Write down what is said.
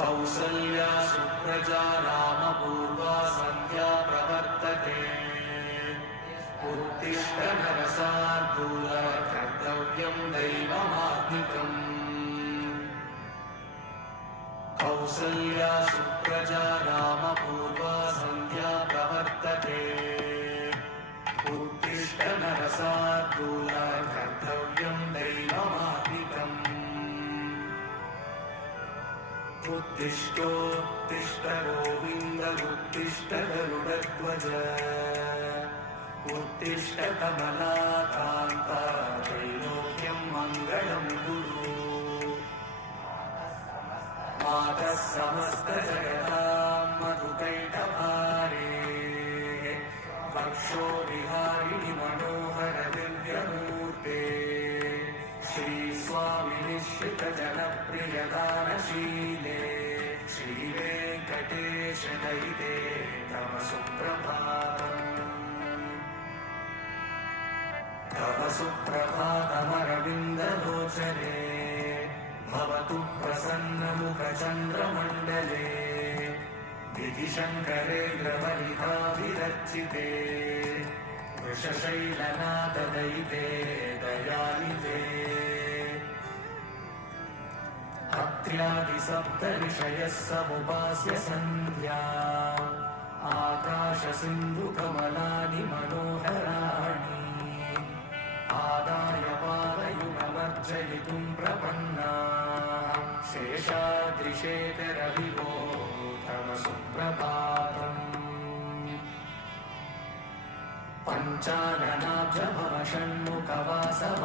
कौसल्या सुप्रजा रामपूर्वा सन्ध्या प्रवर्तते उत्तिष्ठ नरशार्दूल कर्तव्यं दैवमात्मिकम् कौसल्या सुप्रजा रामपूर्वा सन्ध्या प्रवर्तते उत्तिष्ठ नरशार्दूल कर्तव्यं दैवमात्मिकम् उत्तिष्ठोत्तिष्ठ गोविन्द उत्तिष्ठ गरुडध्वज उत्तिष्ठ कमलाकान्ता त्रैलोक्यं मङ्गलं कुरु मातः समस्तजगतां मधुकैटभारे वक्षो विहारिणि मनोहर दिव्यमूर्ते श्रीस्वामिनिश्रितजनप्रियदानशीले श्रीवेङ्कटेश दयिते तव सुप्रभातम् तव सुप्रभातमरविन्दलोचने भवतु प्रसन्नमुखचन्द्रमण्डले विधिशङ्करेन्द्रवनिताभिरर्चिते वृषशैलनाथदयिते दयानिधे अत्र्यादिसप्तऋषयः समुपास्य सन्ध्या आकाशसिन्धुकमलानि मनोहराणि आदाय पादयुगमर्जयितुं प्रपन्ना शेषाद्रिशेखरविभो तव सुप्रभातम् पञ्चाननाब्जभव षण्मुखवासव